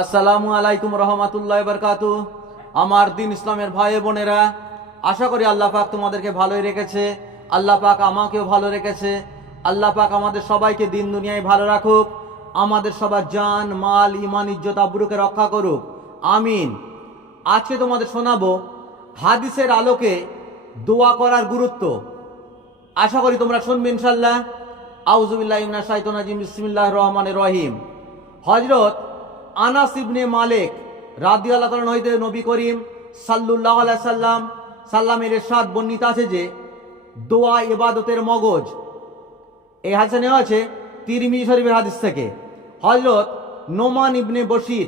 আসসালামু আলাইকুম রহমাতুল্লাহ বরকাতু। আমার দিন ইসলামের ভাই বোনেরা, আশা করি আল্লাহ পাক তোমাদেরকে ভালোই রেখেছে। আল্লাহ পাক আমাকেও ভালো রেখেছে। আল্লাহ পাক আমাদের সবাইকে দিন দুনিয়ায় ভালো রাখুক। আমাদের সবার জান, মাল ইমান ইজ্জত, আব্রুকে রক্ষা করুক। আমিন। আজকে তোমাদের শোনাবো হাদিসের আলোকে দোয়া করার গুরুত্ব। আশা করি তোমরা শুনবে ইনশাল্লাহ আউজুবিল্লাহ ইমনা শাইতন আজিম বিসমিল্লাহ রহমান রহিম। হজরত আনাস ইবনে মালিক রাদি আল্লাহ তাআলা হইতে নবী করিম সাল্লুল্লাহ আলাইহি সাল্লাম সাল্লামের এরশাদ বর্ণিত আছে যে, দোয়া ইবাদতের মগজ। এই হাদিসে নেওয়া আছে তিরমিজি শরীফের হাদিস থেকে। হজরত নোমান ইবনে বশির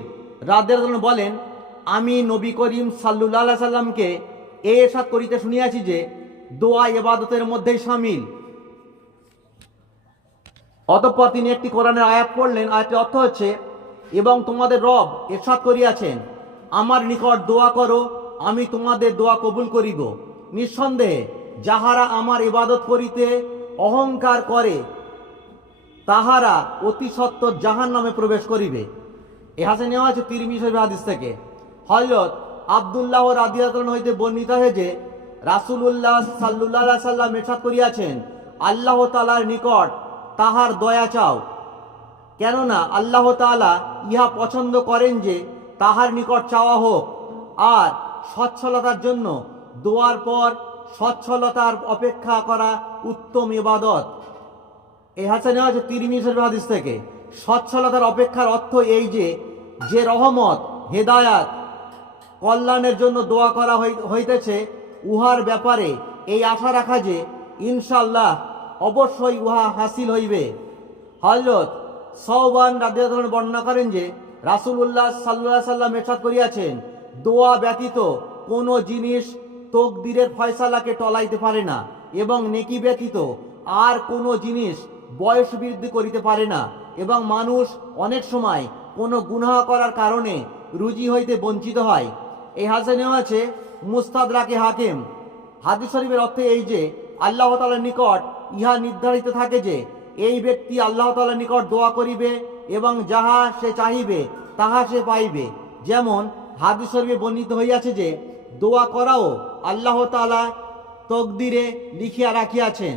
রাদিয়াল্লাহু বলেন, আমি নবী করিম সাল্লুল্লাহ সাল্লামকে এই এরশাদ করিতে শুনিয়াছি যে, দোয়া ইবাদতের মধ্যেই সামিল। অতঃপর তিনি একটি কোরআনের আয়াত পড়লেন। আয়াতের অর্থ হচ্ছে এবং তোমাদের রব এরশাদ করিয়াছেন। আমার নিকট দোয়া করো, আমি তোমাদের দোয়া কবুল করিব। নিঃসন্দেহে, যাহারা আমার ইবাদত করিতে অহংকার করে, তাহারা অতি সত্তর জাহান নামে প্রবেশ করিবে। এ হাসে নেওয়া আছে তিরমি শরীফ হাদিস থেকে। হজরত আবদুল্লাহ রাদিয়াতন হইতে বর্ণিত হয়েছে রাসূলুল্লাহ সাল্লুল্লাহ সাল্লাম এরশাদ করিয়াছেন, আল্লাহ তালার নিকট তাহার দয়া চাও। কেননা আল্লাহ তাআলা ইহা পছন্দ করেন যে তাহার নিকট চাওয়া হোক, আর সচ্ছলতার জন্য দোয়ার পর সচ্ছলতার অপেক্ষা করা উত্তম ইবাদত। এ হাসা নেওয়া হচ্ছে তিরিমি শরীফ হাদিস থেকে। সচ্ছলতার অপেক্ষার অর্থ এই যে যে রহমত, হেদায়াত, কল্যাণের জন্য দোয়া করা হই- হইতেছে, উহার ব্যাপারে এই আশা রাখা যে ইনশাল্লাহ অবশ্যই উহা হাসিল হইবে। হজরত সৌবান রাদিয়াল্লাহু বর্ণনা করেন যে, রাসূলুল্লাহ সাল্লাল্লাহু সাল্লাম এরশাদ করিয়াছেন, দোয়া ব্যতীত কোনো জিনিস তকদিরের ফয়সালাকে টলাইতে পারে না এবং নেকি ব্যতীত আর কোনো জিনিস বয়স বৃদ্ধি করিতে পারে না এবং মানুষ অনেক সময় কোনো গুনাহ করার কারণে রুজি হইতে বঞ্চিত হয়। এই হাসে নেওয়া আছে মুস্তাদরাকে হাকিম, হাদিস শরীফের অর্থে এই যে, আল্লাহ তাআলার নিকট ইহা নির্ধারিত থাকে যে এই ব্যক্তি আল্লাহ তাআলার নিকট দোয়া করিবে এবং যাহা সে চাহিবে, তাহা সে পাইবে। যেমন হাদিস শরীফে বর্ণিত হইয়াছে যে, দোয়া করাও আল্লাহ তালা তকদিরে লিখিয়া রাখিয়াছেন।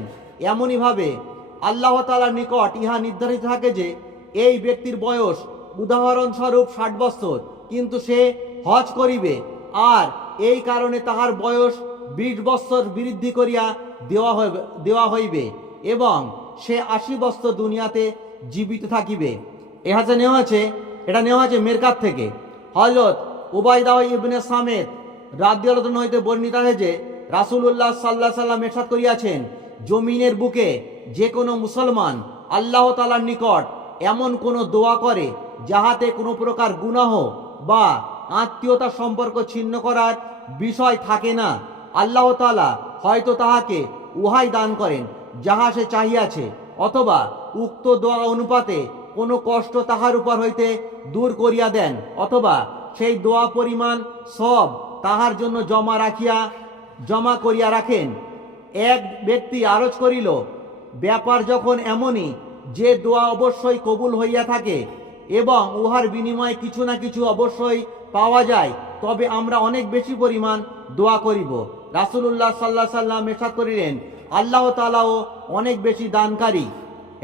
এমনইভাবে আল্লাহ তাআলার নিকট ইহা নির্ধারিত থাকে যে, এই ব্যক্তির বয়স উদাহরণস্বরূপ ষাট বছর, কিন্তু সে হজ করিবে আর এই কারণে তাহার বয়স বিশ বৎসর বৃদ্ধি করিয়া দেওয়া হইবে দেওয়া হইবে এবং সে আশি বৎসর দুনিয়াতে জীবিত থাকিবে। এ হাতে নেওয়া আছে, এটা নেওয়া আছে মেরকাত থেকে। হজরত উবাইদাহ ইবনে সামেদ রাদ্দিয়ালতন হইতে বর্ণিত হয়েছে রাসূলুল্লাহ সাল্লাহ সাল্লাম এরশাদ করিয়াছেন, জমিনের বুকে যে কোনো মুসলমান আল্লাহ তালার নিকট এমন কোনো দোয়া করে যাহাতে কোনো প্রকার গুনাহ বা আত্মীয়তা সম্পর্ক ছিন্ন করার বিষয় থাকে না। আল্লাহ তালা হয়তো তাহাকে উহাই দান করেন। যাহা সে চাহিয়াছে, অথবা উক্ত দোয়া অনুপাতে কোনো কষ্ট তাহার উপর হইতে দূর করিয়া দেন, অথবা সেই দোয়া পরিমাণ সব তাহার জন্য জমা রাখিয়া, জমা করিয়া রাখেন। এক ব্যক্তি আরজ করিল, ব্যাপার যখন এমনই, যে দোয়া অবশ্যই কবুল হইয়া থাকে এবং উহার বিনিময়ে কিছু না কিছু অবশ্যই পাওয়া যায়, তবে আমরা অনেক বেশি পরিমাণ দোয়া করিব। রাসূলুল্লাহ সাল্লাহ সাল্লাম এরশাদ করিলেন আল্লাহ তালাও অনেক বেশি দানকারী।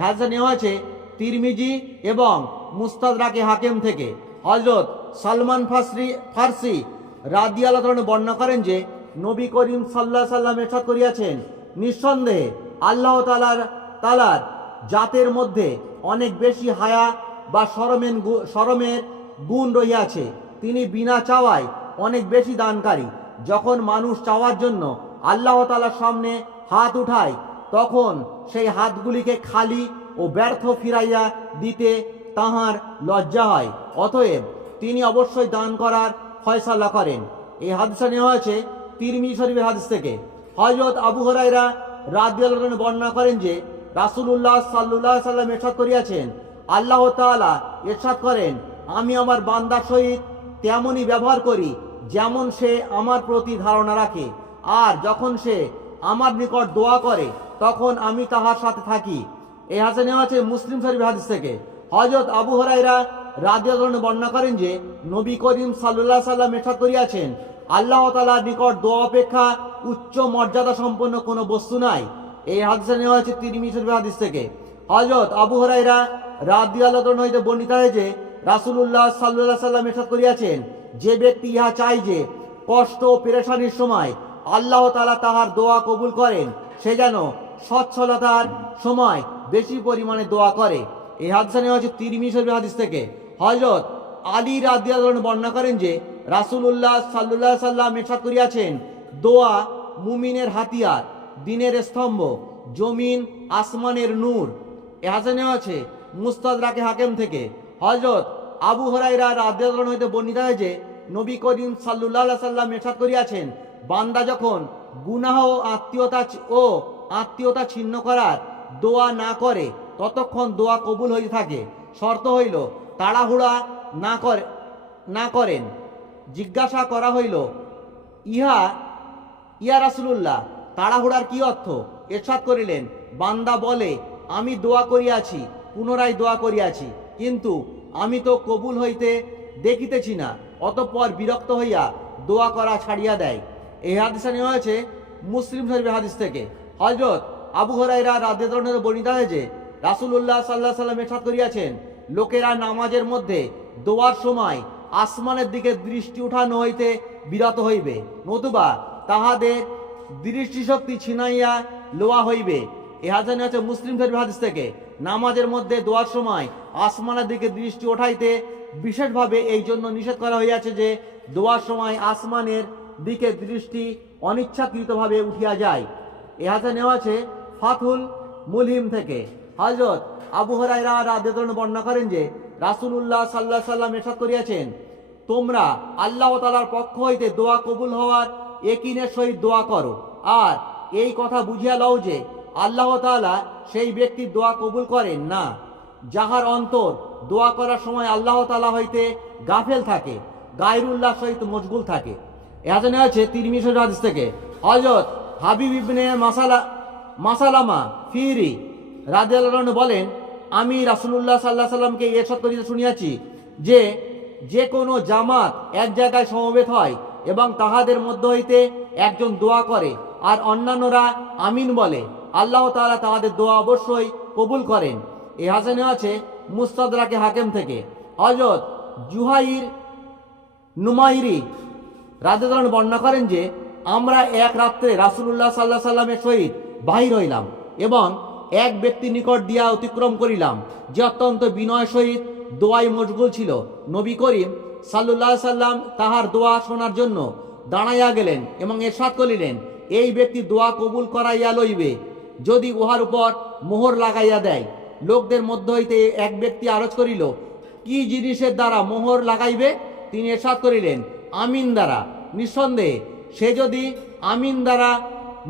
হাজা নেওয়া আছে তিরমিজি এবং মুস্তাদরাকে হাকেম থেকে। হজরত সালমান ফাসরি ফার্সি রাদিয়াল্লাহ তাআলা বর্ণনা করেন যে, নবী করিম সাল্লাহ সাল্লাম এরশাদ করিয়াছেন। নিঃসন্দেহে আল্লাহ তালার তালার জাতের মধ্যে অনেক বেশি হায়া বা সরমেন সরমের গুণ রহিয়াছে। তিনি বিনা চাওয়ায় অনেক বেশি দানকারী। যখন মানুষ চাওয়ার জন্য আল্লাহ তালার সামনে হাত উঠায়, তখন সেই হাতগুলিকে খালি ও ব্যর্থ ফিরাইয়া দিতে তাহার লজ্জা হয়। অতএব তিনি অবশ্যই দান করার ফয়সালা করেন। এই হাদিসা নেওয়া হয়েছে তিরমি শরীফের হাদিস থেকে। হজরত আবু হরাইরা রাদিয়াল্লাহু বর্ণনা করেন যে, রাসূলুল্লাহ আলাইহি সাল্লাম ইরশাদ করিয়াছেন। আল্লাহ তাআলা ইরশাদ করেন, আমি আমার বান্দার সহিত তেমনই ব্যবহার করি যেমন সে আমার প্রতি ধারণা রাখে। আর যখন সে আমার নিকট দোয়া করে, তখন আমি তাহার সাথে থাকি। এই হাসে নেওয়া আছে মুসলিম শরীফ হাদিস থেকে। হজরত আবু হরাইরা রাদিয়াল্লাহু বর্ণনা করেন যে, নবী করিম সাল্লাল্লাহু সাল্লাম এরশাদ করিয়াছেন, আল্লাহ তাআলার নিকট দোয়া অপেক্ষা উচ্চ মর্যাদা সম্পন্ন কোনো বস্তু নাই। এই হাদিসে নেওয়া হয়েছে তিরমিজি শরীফের হাদিস থেকে। হযরত আবু রাদিয়াল্লাহু তাআলা হইতে বর্ণিত হয়েছে রাসূলুল্লাহ সাল্লাল্লাহু সাল্লাম এরশাদ করিয়াছেন, যে ব্যক্তি ইহা চাই যে, কষ্ট ও পেরেশানির সময় আল্লাহ তালা তাহার দোয়া কবুল করেন। সে যেন সচ্ছলতার সময় বেশি পরিমাণে দোয়া করে। এই হাদিসে নেওয়া হচ্ছে তিরমিজি শরীফের হাদিস থেকে। হযরত আলী রাদিয়াল্লাহু বর্ণনা করেন যে, রাসূলুল্লাহ সাল্লাল্লাহু সাল্লাম এরশাদ করিয়াছেন, দোয়া মুমিনের হাতিয়ার, দিনের স্তম্ভ, জমিন, আসমানের নূর। এ হাসে নেওয়া আছে মুস্তাদরাকে হাকেম থেকে। হযরত আবু হরাইরা রাদিয়াল্লাহু হইতে বর্ণিত হয়েছে নবী করিম সাল্লাল্লাহু সাল্লাম করিয়াছেন বান্দা যখন গুনাহ ও আত্মীয়তা ও আত্মীয়তা ছিন্ন করার দোয়া না করে, ততক্ষণ দোয়া কবুল হইতে থাকে। শর্ত হইল, তাড়াহুড়া না করে, না করেন। জিজ্ঞাসা করা হইল, ইহা, ইয়া রাসূলুল্লাহ, তাড়াহুড়ার কি অর্থ? এরশাদ করিলেন, বান্দা বলে, আমি দোয়া করিয়াছি, পুনরায় দোয়া করিয়াছি, কিন্তু আমি তো কবুল হইতে দেখিতেছি না, অতঃপর বিরক্ত হইয়া দোয়া করা ছাড়িয়া দেয়। এই হাদিসে নেওয়া হয়েছে মুসলিম শরীফের হাদিস থেকে। হজরত আবু হরাইরা রাদেদনের বর্ণিত হয়েছে রাসূলুল্লাহ সাল্লাহ সাল্লাম এরশাদ করিয়াছেন, লোকেরা নামাজের মধ্যে দোয়ার সময় আসমানের দিকে দৃষ্টি উঠানো হইতে বিরত হইবে, নতুবা তাহাদের দৃষ্টিশক্তি ছিনাইয়া লোয়া হইবে। এ হাজানি আছে মুসলিম শরীফ হাদিস থেকে। নামাজের মধ্যে দোয়ার সময় আসমানের দিকে দৃষ্টি ওঠাইতে বিশেষভাবে এই জন্য নিষেধ করা হইয়াছে যে, দোয়ার সময় আসমানের দিকে দৃষ্টি অনিচ্ছাকৃতভাবে উঠিয়া যায়। এ হাতে নেওয়া আছে ফাথুল মুলহিম থেকে। হজরত আবু হরাইরা বর্ণনা করেন যে, রাসূলুল্লাহ সাল্লাহ সাল্লাম এরশাদ করিয়াছেন, তোমরা আল্লাহ তালার পক্ষ হইতে দোয়া কবুল হওয়ার একিনের সহিত দোয়া করো। আর এই কথা বুঝিয়া লও যে, আল্লাহ তাআলা সেই ব্যক্তির দোয়া কবুল করেন না। যাহার অন্তর দোয়া করার সময় আল্লাহ তালা হইতে গাফেল থাকে, গায়রুল্লাহ সহিত মশগুল থাকে। এখানে নেওয়া আছে তিরমিশর হাদিস থেকে। হজরত হাবিব ইবনে মাসালা মাসালামা ফিরি রাদিয়াল্লাহু বলেন, আমি রাসূলুল্লাহ সাল্লাহ সাল্লামকে এরশাদ করিতে শুনিয়াছি যে যে কোনো জামাত এক জায়গায় সমবেত হয় এবং তাহাদের মধ্য হইতে একজন দোয়া করে আর অন্যান্যরা আমিন বলে। আল্লাহ তালা তাহাদের দোয়া অবশ্যই কবুল করেন। এই হাসানে আছে মুস্তাদরাকে হাকেম থেকে। হজরত জুহাইর নুমাইরি রাজেদান বর্ণনা করেন যে আমরা এক রাত্রে রাসূলুল্লাহ সাল্লাহ সাল্লামের সহিত বাহির হইলাম এবং এক ব্যক্তি নিকট দিয়া অতিক্রম করিলাম, যে অত্যন্ত বিনয় সহিত দোয়াই মশগুল ছিল। নবী করিম সাল্লুল্লাহ সাল্লাম তাহার দোয়া শোনার জন্য দাঁড়াইয়া গেলেন এবং এরশাদ করিলেন, এই ব্যক্তি দোয়া কবুল করাইয়া লইবে, যদি উহার উপর মোহর লাগাইয়া দেয়। লোকদের মধ্য হইতে এক ব্যক্তি আরজ করিল, কি জিনিসের দ্বারা মোহর লাগাইবে? তিনি এরশাদ করিলেন, আমিন দ্বারা। নিঃসন্দেহে সে যদি আমিন দ্বারা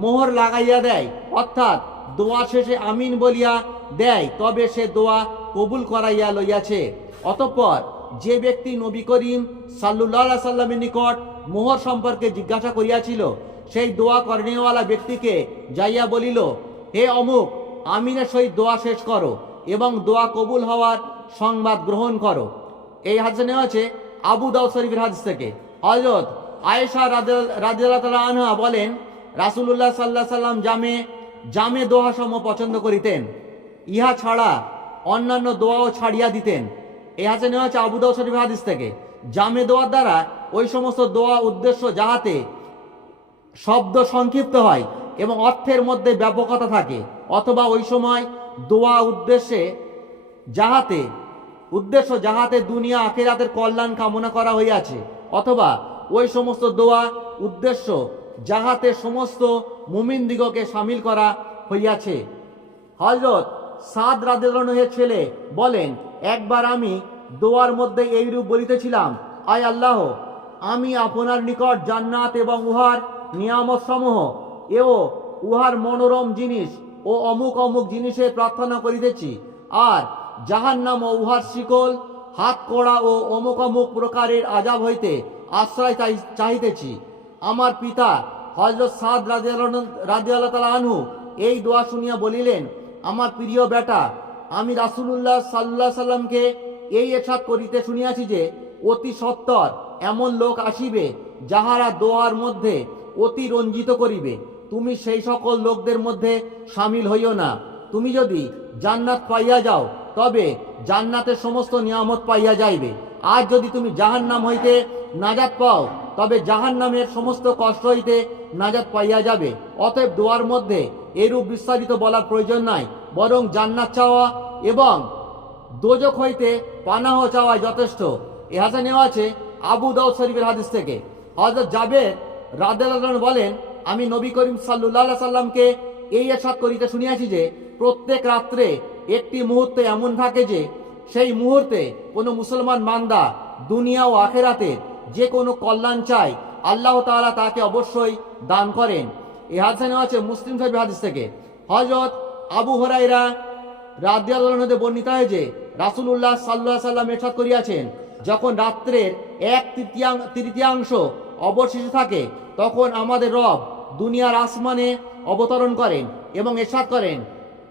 মোহর লাগাইয়া দেয়, অর্থাৎ দোয়া শেষে আমিন বলিয়া দেয়, তবে সে দোয়া কবুল করাইয়া লইয়াছে। অতঃপর যে ব্যক্তি নবী করিম সাল্লুল্লাহ সাল্লামের নিকট মোহর সম্পর্কে জিজ্ঞাসা করিয়াছিল, সেই দোয়া কর্ণীয়ওয়ালা ব্যক্তিকে যাইয়া বলিল, হে অমুক, আমিনের সহিত দোয়া শেষ করো এবং দোয়া কবুল হওয়ার সংবাদ গ্রহণ করো। এই হাদিসে নেওয়া আছে আবু দাউদ শরীফের হাদিস থেকে। হজরত আয়েশা রাদিয়াল্লাহু তাআলা আনহা বলেন, রাসূলুল্লাহ সাল্লাল্লাহু সাল্লাম জামে জামে দোয়া সম পছন্দ করিতেন। ইহা ছাড়া অন্যান্য দোয়াও ছাড়িয়া দিতেন। হাসে নেওয়া হচ্ছে আবু দাউদ শরীফের হাদিস থেকে। জামে দোয়ার দ্বারা ওই সমস্ত দোয়া উদ্দেশ্য যাহাতে শব্দ সংক্ষিপ্ত হয় এবং অর্থের মধ্যে ব্যাপকতা থাকে, অথবা ওই সময় দোয়া উদ্দেশ্যে যাহাতে, উদ্দেশ্য যাহাতে দুনিয়া আখেরাতের কল্যাণ কামনা করা হইয়াছে, অথবা ওই সমস্ত দোয়া, উদ্দেশ্য যাহাতে সমস্ত মুমিনদিগকে সামিল করা হইয়াছে। হজরত সাদ রাদের ছেলে বলেন, একবার আমি দোয়ার মধ্যে এইরূপ বলিতেছিলাম, আয় আল্লাহ, আমি আপনার নিকট জান্নাত এবং উহার নিয়ামত সমূহ এও উহার মনোরম জিনিস ও অমুক অমুক জিনিসের প্রার্থনা করিতেছি। আর যাহার ও উহার শিকল হাত কড়া ও অমুক অমুক প্রকারের আজাব হইতে আশ্রয় চাই- চাহিতেছি। আমার পিতা হজরত সাদ রাজিয়াল্লাহ তালা আনহু এই দোয়া শুনিয়া বলিলেন, আমার প্রিয় বেটা, আমি রাসূলুল্লাহ সাল্লাহ সাল্লামকে এই এরশাদ করিতে শুনিয়াছি যে, অতি সত্তর এমন লোক আসিবে যাহারা দোয়ার মধ্যে অতি রঞ্জিত করিবে। তুমি সেই সকল লোকদের মধ্যে সামিল হইও না। তুমি যদি জান্নাত পাইয়া যাও, তবে জান্নাতের সমস্ত নিয়ামত পাইয়া যাইবে। আর যদি তুমি জাহান্নাম হইতে নাজাত পাও, তবে জাহান্নামের সমস্ত কষ্ট হইতে নাজাত পাইয়া যাবে। অতএব দোয়ার মধ্যে এরূপ বিস্তারিত বলার প্রয়োজন নাই, বরং জান্নাত চাওয়া এবং দোজক হইতে পানাহ চাওয়াই যথেষ্ট। এ হাতে নেওয়া আছে আবু দাউদ শরীফের হাদিস থেকে। হজরত জাবের রাদেলান বলেন, আমি নবী করিম সাল্লুল্লাহ সাল্লামকে এই এরশাদ করিতে শুনিয়াছি যে, প্রত্যেক রাত্রে একটি মুহূর্তে এমন থাকে যে, সেই মুহূর্তে কোনো মুসলমান মান্দা দুনিয়া ও আখেরাতে যে কোনো কল্যাণ চায় আল্লাহ তাআলা তাকে অবশ্যই দান করেন। এই হাদিসে নেওয়া আছে মুসলিম সাহেব হাদিস থেকে। হজরত আবু হরাইরা রাদিয়ালহতে বর্ণিত হয় হয়েছে রাসূলুল্লাহ সাল্লাহ সাল্লাম এরশাদ করিয়াছেন, যখন রাত্রের এক তৃতীয়াং তৃতীয়াংশ অবশিষ্ট থাকে, তখন আমাদের রব দুনিয়ার আসমানে অবতরণ করেন এবং এরশাদ করেন।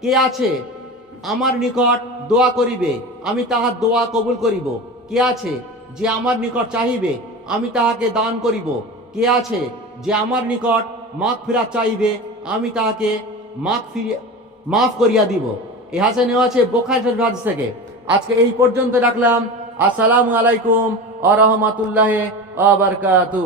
কে আছে? আমার নিকট দোয়া করিবে, আমি তাহার দোয়া কবুল করিব। কে আছে? যে আমার নিকট চাহিবে, আমি তাহাকে দান করিব। কে আছে যে আমার নিকট মাফ ফেরা চাইবে আমি তাহাকে মাফ ফিরিয়া মাফ করিয়া দিব। এ হাসে নেওয়া আছে বোখার হাদিস থেকে। আজকে এই পর্যন্ত রাখলাম। আসসালামু আলাইকুম আ রহমতুল্লাহ আবরকাতু